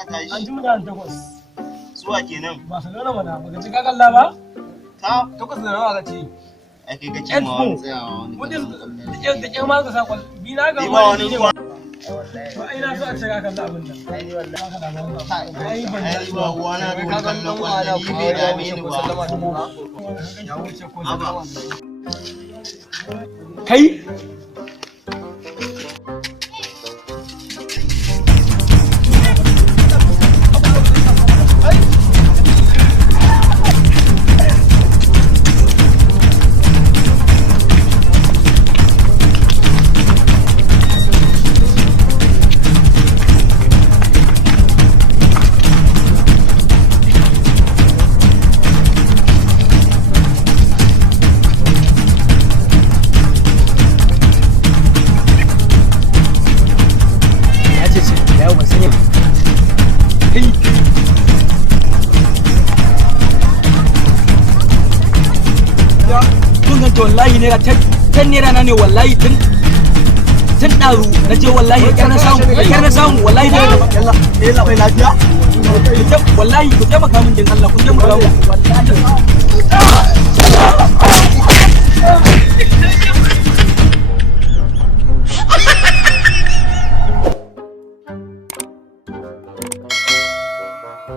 aka tashi? An ji mu da 8. Suwa kenan. Barcelona mana baka ji ka kalla ba? Ta 8 da nawa ka ce? ai kai kace ma wani tsayawa wani. Mutum da ke ma ka sa kwal. Bi na ga Ni ba wani ruwa. Ba ai na so a ce ka kalla abin nan. Ai ni wallahi ai ban Ai ba ruwa na da wani kallon kwallo ni bai dame ni ba. ya wuce ko da Haba. kai wallahi ne tan naira na ne wallahi tun ɗaru na je wallahi da kyar na samu wallahi ne da bai lafiya wallahi ku taimaka min din Allah ku taimaka min wallahi